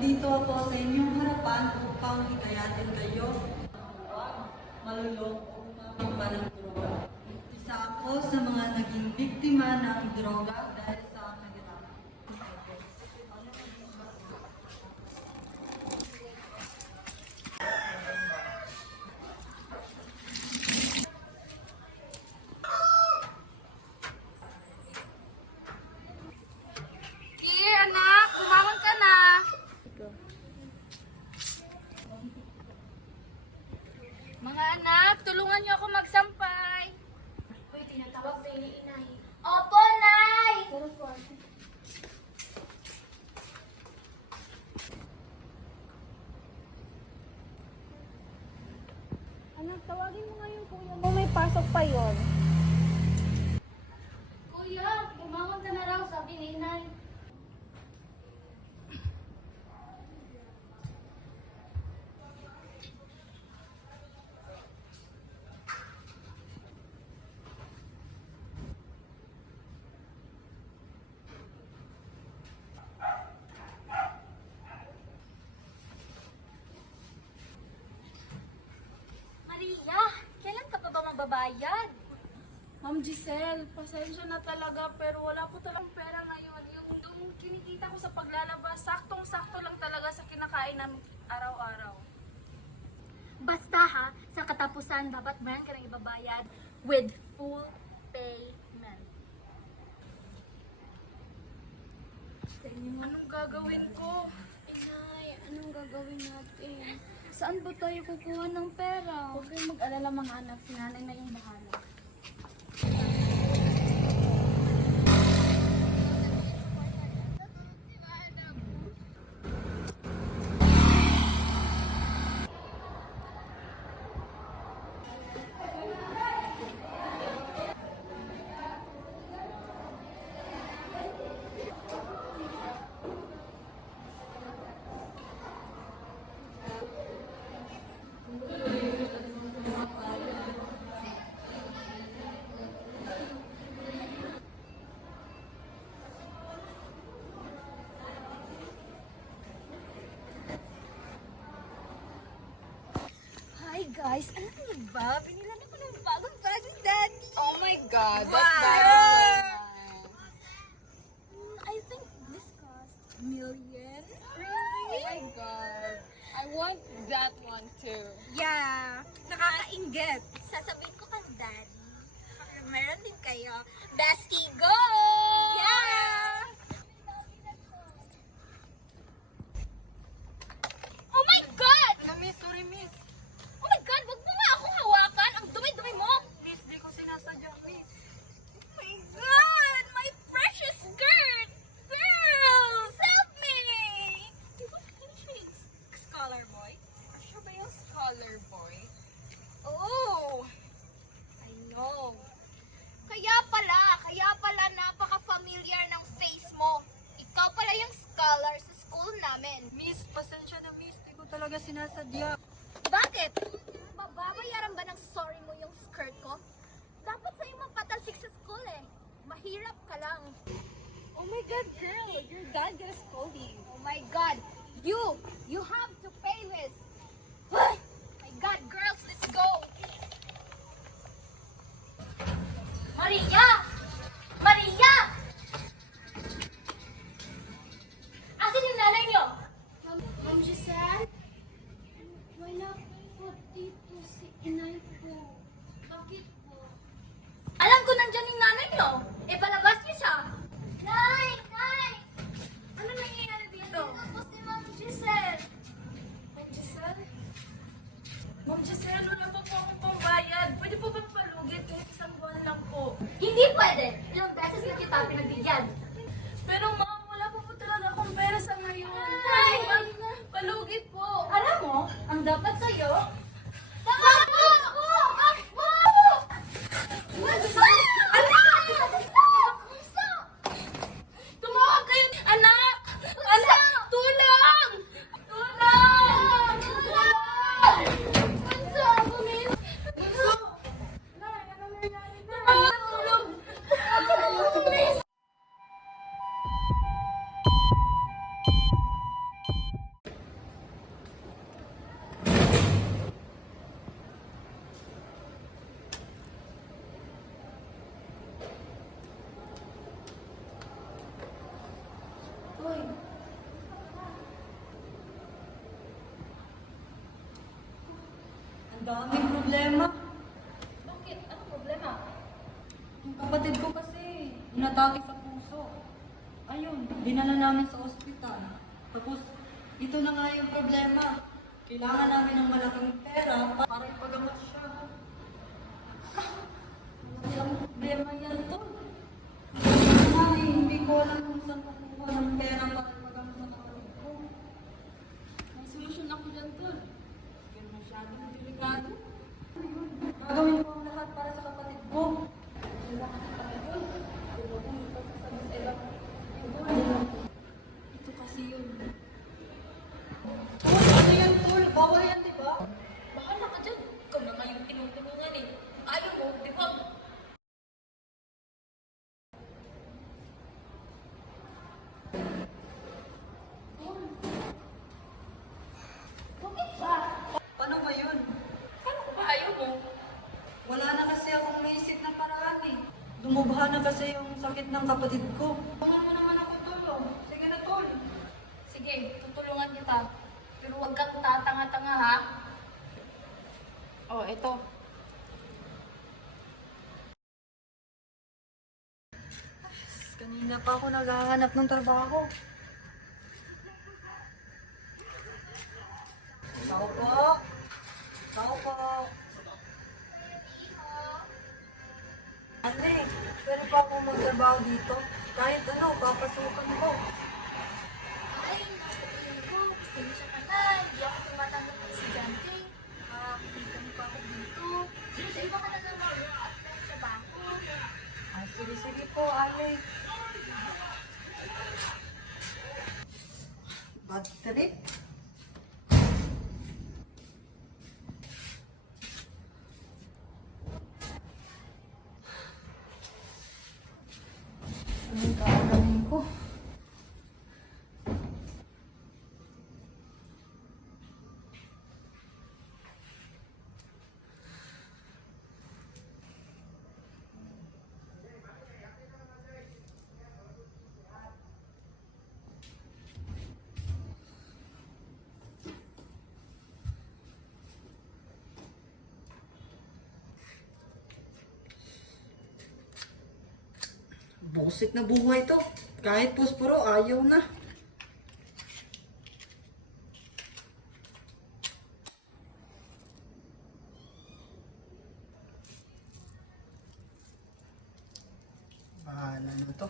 Dito ako sa inyong harapan upang hikayatin kayo huwag malulok o umamang ng droga. Isa ako sa mga naging biktima ng droga dahil sa kahirapan. Dear anak, bumangon ka na. Mga anak, tulungan niyo ako magsampay. Uy, tinatawag sa'yo ni Inay. Opo, Nay! Anak, tawagin mo nga yung kuya mo. May pasok pa yon. Kuya, bumangon ka na raw, sabi ni Inay. Maria, kailan ka pa ba magbabayad? Ma'am Giselle, pasensya na talaga pero wala po talagang pera ngayon. Yung kinikita ko sa paglalabas, saktong-sakto lang talaga sa kinakain namin araw-araw. Basta ha, sa katapusan, dapat meron ka nang ibabayad with full payment. Anong gagawin ko? Inay, anong gagawin natin? Saan ba tayo kukuha ng pera? Huwag kayong mag-alala mga anak, si nanay na yung bahala. Hi guys, alam niyo ba? Binilan ako ng bagong bag ni Daddy. Oh my God, I think this cost $1 million. Oh my God. I want that one too. Yeah, nakakainggit. Sasabihin ko kang Daddy. Meron din kayo. Bestie, go! Yeah! Oh my God! Miss, sorry miss. Oh my God, wag mo nga akong hawakan. Ang dumi-dumi mo. Miss, di ko sinasadya miss. Oh my God! My precious skirt! Girls! Help me! Di ba siya yung scholar boy? Siya ba yung scholar boy? Oh! I know. Kaya pala napaka-familiar ng face mo. Ikaw pala yung scholar sa school namin. Miss, pasensya na miss. Di ko talaga sinasadya. Bakit? Mababayaran ba ng sorry mo yung skirt ko? Dapat sa'yo mapatalsik sa school eh. Mahirap ka lang. Oh my God, girl, your dad gonna scold you. Oh my God! You have to pay this! My God, girls, let's go! Maria! Maria! Asan yung nanay niyo? Ma'am Giselle? Wala po dito si Inay po. Bakit po? Alam ko nandyan yung nanay niyo. Eh, palabas niyo siya. Nay! Nay! Ano nangyayari dito? Ako si Ma'am Giselle. Ma'am Giselle? Ma'am Giselle, wala pa po akong pambayad. Pwede po bang palugit kahit isang buwan lang po? Hindi pwede. Ilang beses na kita pinagbigyan. Pero ma'am, wala pa po talaga akong pera sa ngayon. Ay! Ma'am, palugit po. Alam mo, ang dapat sa'yo, Takbo! Takbo! Tumawag kayo! Anak! Anak! Tulong! Tulong! Tulong! Bunso! Bunso! Bunso! Nay, ano nangyari na? Tulong! daming problema. Bakit? Ano problema? Yung kapatid ko kasi, inatake sa puso. Ayun, dinala namin sa ospital. Tapos, ito na nga yung problema. Kailangan namin ng malaking pera para ipagamot siya. Walang problema yan, Tol. Ay, hindi ko alam kung saan kukuha ng pera para ipagamot sa kapatid ko. May solusyon ako dyan, Tol. Pero masyadong delikado. Gagawin ko ang lahat para sa kapatid ko. Kailangan ng Panginoon. Huwag mong ipasasabi sa ibang ito kasi yun. Tol, ano yan, Tol? Bawal yan, di ba? Bahala ka dyan. Ikaw na nga yung tinutulungan eh. Ayaw mo, di ba? Bakit ba? Paano ba yun? Paano ko ba ayaw mo? Wala na kasi akong maisip na paraan eh. Dumubha na kasi yung sakit ng kapatid ko. Tulungan mo naman ako, Tol. Oh. Sige na, Tol. Sige, tutulungan kita. Pero huwag kang tatanga-tanga ha. Oh, eto. Kanina pa ako naghahanap ng trabaho. Tao po. Tao po. Ate, pwede pa akong magtrabaho dito? Kahit ano, papasukan ko. Ay, naku ko. Pasensya ka na. Hindi ako tumatanggap ng estudyante. Makakita mo pa ako dito. Sa iba ka na lang mag-apply ng trabaho. Ah, sige po, Ale. Bad trip? Anong gagawin ko? Busit na buhay to. Kahit puspuro, ayaw na. Bahala na to.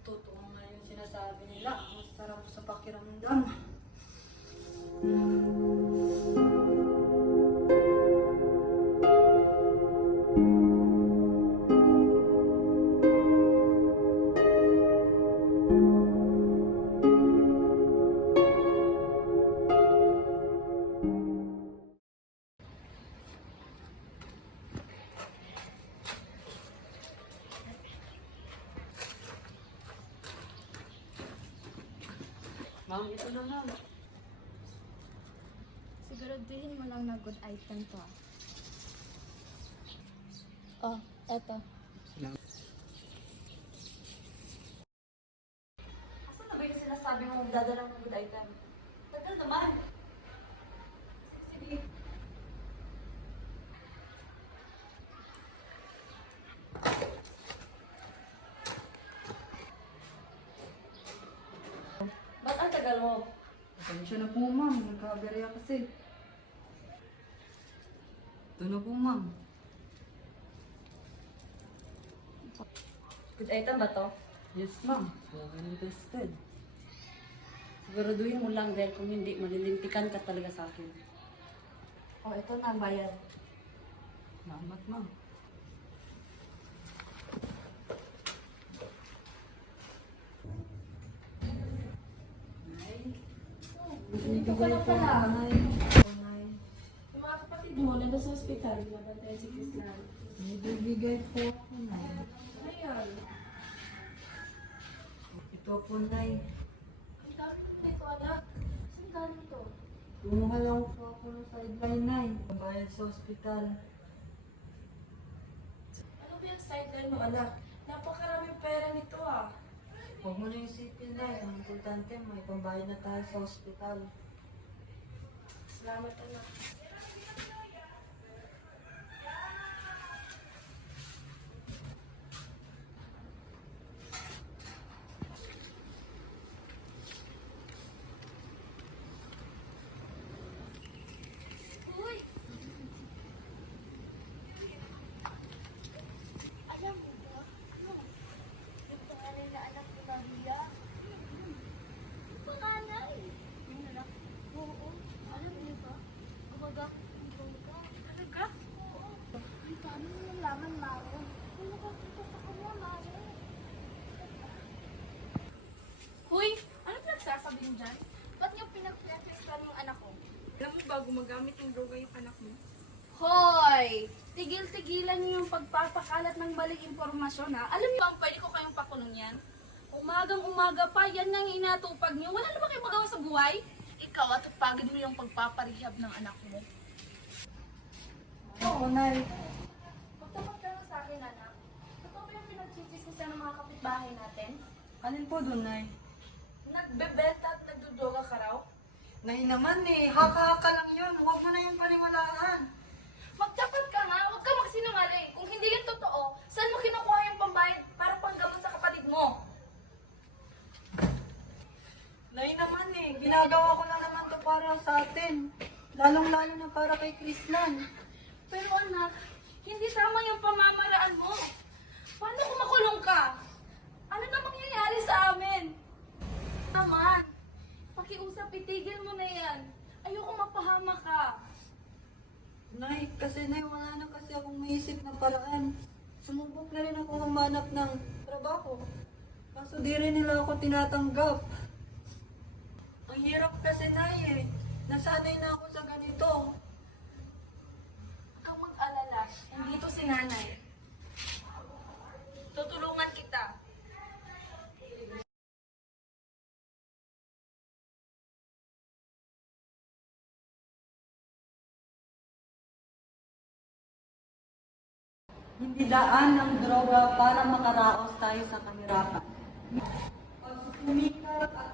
Totoo nga yung sinasabi nila. Masarap sa pakiramdam. Ma'am, ito na ma'am. Siguraduhin mo lang na good item to. Oh, eto. Asan na ba yung sinasabi mo magdadala ng good item? Tagal naman. Sige. Ba't ang tagal mo? Pasensya na po ma'am. Nagkaberya kasi. Ito na po ma'am. Good item ba to? Yes ma'am. Well tested. Siguraduhin mo lang dahil kung hindi, malilintikan ka talaga sa akin. Oh, ito na ang bayad. Salamat ma'am. Dito ka na pala. Nay. Yung mga kapatid mo, nandun sa ospital, nabantayan si Krislan. May bibigay po ako nay. Ano yan? Ito po nay. Ang dami ko nito, anak. Saan galing to? Kumuha lang po ako ako ng sideline na bayad sa ospital. Ano ba yung sideline mo, anak? Napakaraming pera nito ah. Huwag mo na isipin na. Ang importante, may pambayad na tayo sa ospital. Salamat, anak. Uy! Alam mo ba? Ano? Yung panganay na anak ni Maria? Yung panganay? Yung anak? Oo. Alam niyo ba? Gumagamit ng droga. Talaga? Oo. Ay, paano mo nalaman, Mare? May nakakita sa kanya, Mare. Huy, ano pinagsasabi mo dyan? Ba't niyo pinag-flex-flex yung anak ko? Alam mo ba, gumagamit ng droga yung anak mo? Hoy! Tigil-tigilan niyo yung pagpapakalat ng maling impormasyon ha. Alam niyo bang pwede ko kayong pakulong yan? Umagang-umaga pa, yan nang inatupag niyo. Wala na ba kayong magawa sa buhay? Ikaw, at pagod mo yung pagpaparehab ng anak mo. Oo, Nay. Magtapat ka na sa akin, anak. Totoo ba yung pinagchichismisan ng mga kapitbahay natin? Alin po doon, Nay? Nagbebenta at nagdudroga ka raw? Nay naman eh. Haka-haka lang yun. Huwag mo na yung paniwalaan. Magtapat ka nga, huwag ka magsinungaling. Kung hindi yan totoo, saan mo kinukuha yung pambayad para panggamot sa kapatid mo? Nay naman eh. Ginagawa ko lang naman to para sa atin. Lalong-lalo na para kay Krisnan. Pero anak, hindi tama yung pamamaraan mo. Paano kung makulong ka? Ano na mangyayari sa amin? Naman, pakiusap, itigil mo na yan. Ayoko mapahama ka. Nay, kasi Nay, wala na kasi akong maisip na paraan. Sumubok na rin ako humanap ng trabaho. Kaso di rin nila ako tinatanggap. Ang hirap kasi, Nay eh. Nasanay na ako sa ganito. Huwag kang mag-alala, nandito si nanay. Tutulungan kita. Hindi daan ng droga para makaraos tayo sa kahirapan. Pagsusumikat at